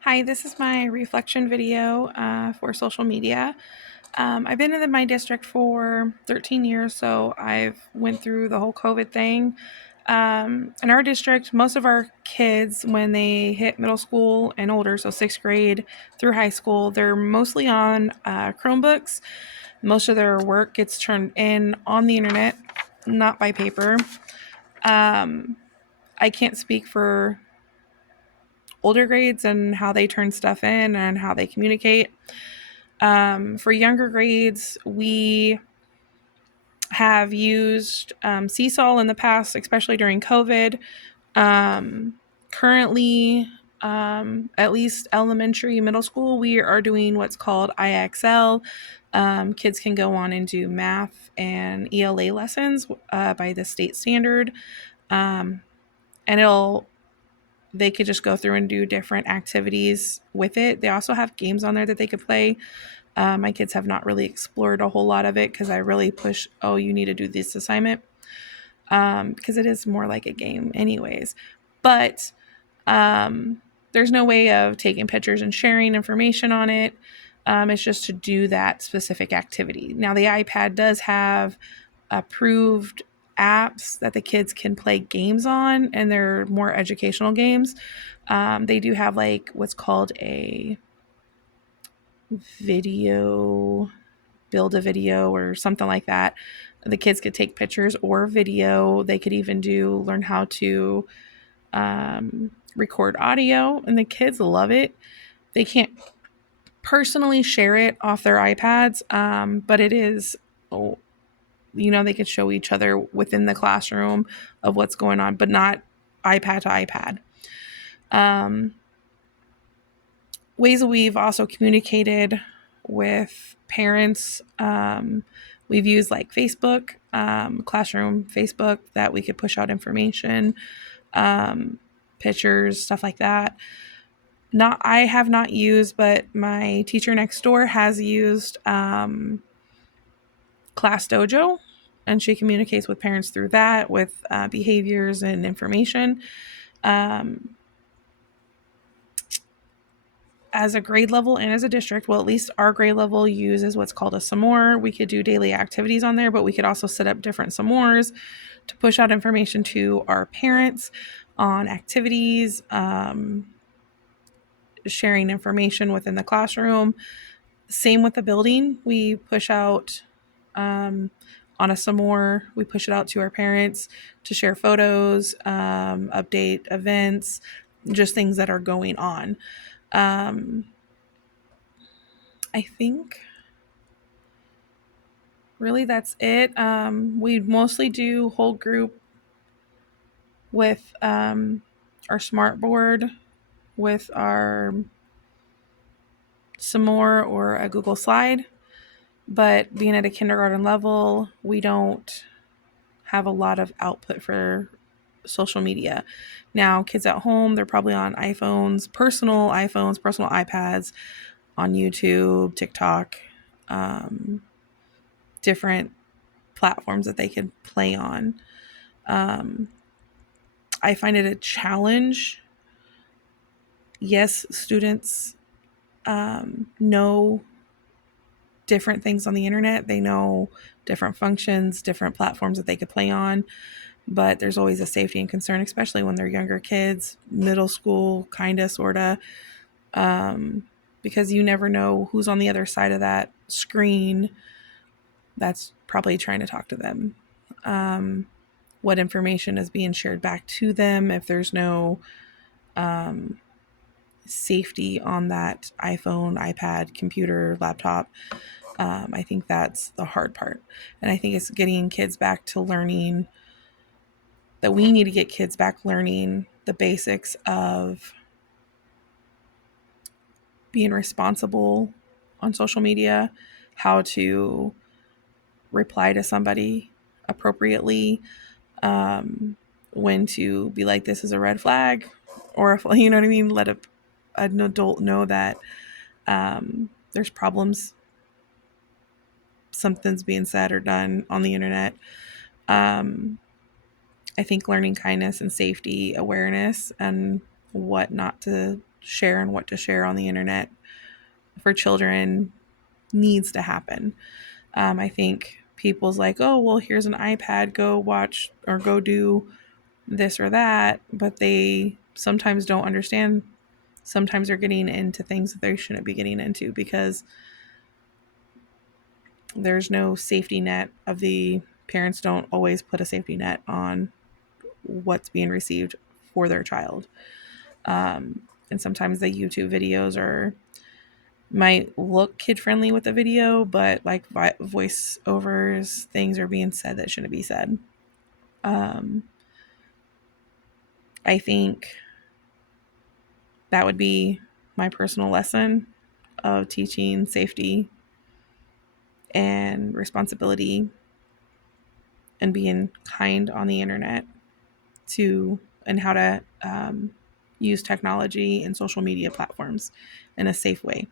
Hi, this is my reflection video for social media. I've been in my district for 13 years, so I've went through the whole COVID thing. In our district, most of our kids, when they hit middle school and older, so sixth grade through high school, they're mostly on Chromebooks. Most of their work gets turned in on the internet, not by paper. Um, I can't speak for older grades and how they turn stuff in and how they communicate. For younger grades, we have used Seesaw in the past, especially during COVID. Currently, at least elementary, middle school, we are doing what's called IXL. Kids can go on and do math and ELA lessons by the state standard. Um, and they could just go through and do different activities with it. They also have games on there that they could play. My kids have not really explored a whole lot of it because I really push, oh, you need to do this assignment, because it is more like a game, anyways. But there's no way of taking pictures and sharing information on it. It's just to do that specific activity. Now, the iPad does have approved apps that the kids can play games on, and they're more educational games. They do have like what's called a video build a video or something like that. The kids could take pictures or video. They could even learn how to record audio, and the kids love it. They can't personally share it off their iPads, but it is, oh, they could show each other within the classroom of what's going on, but not iPad to iPad. Um, Ways that we've also communicated with parents. We've used like Facebook, classroom Facebook, that we could push out information, um, pictures, stuff like that. I have not used, but my teacher next door has used Class Dojo, and she communicates with parents through that with behaviors and information. Um, as a grade level and as a district, well, at least our grade level uses what's called a Samore. We could do daily activities on there, but we could also set up different Samores to push out information to our parents on activities, sharing information within the classroom. Same with the building. We push out on a Samore, we push it out to our parents to share photos, update events, just things that are going on. Um, I think really that's it. We mostly do whole group with our smart board, with our Samore or a Google Slide. But being at a kindergarten level, we don't have a lot of output for social media. Now, kids at home, they're probably on iPhones, personal iPads, on YouTube, TikTok, um, different platforms that they could play on. Um, I find it a challenge. Yes, students know different things on the internet. They know different functions, different platforms that they could play on, but there's always a safety and concern, especially when they're younger kids, middle school, kind of, sort of, because you never know who's on the other side of that screen that's probably trying to talk to them. Um, what information is being shared back to them if there's no um, safety on that iPhone, iPad, computer, laptop. I think that's the hard part. And I think it's getting kids back to learning that we need to get kids back learning the basics of being responsible on social media, how to reply to somebody appropriately, um, when to be like, this is a red flag, or if, you know what I mean, let an adult know that there's problems, something's being said or done on the internet. Um, I think learning kindness and safety awareness and what not to share and what to share on the internet for children needs to happen. I think people's like, oh, well, here's an iPad, go watch or go do this or that, but they sometimes don't understand. Sometimes they're getting into things that they shouldn't be getting into because there's no safety net of the parents don't always put a safety net on what's being received for their child. And sometimes the YouTube videos are might look kid friendly with the video, but like voiceovers, things are being said that shouldn't be said. Um, I think that would be my personal lesson of teaching safety and responsibility and being kind on the internet to and how to use technology and social media platforms in a safe way.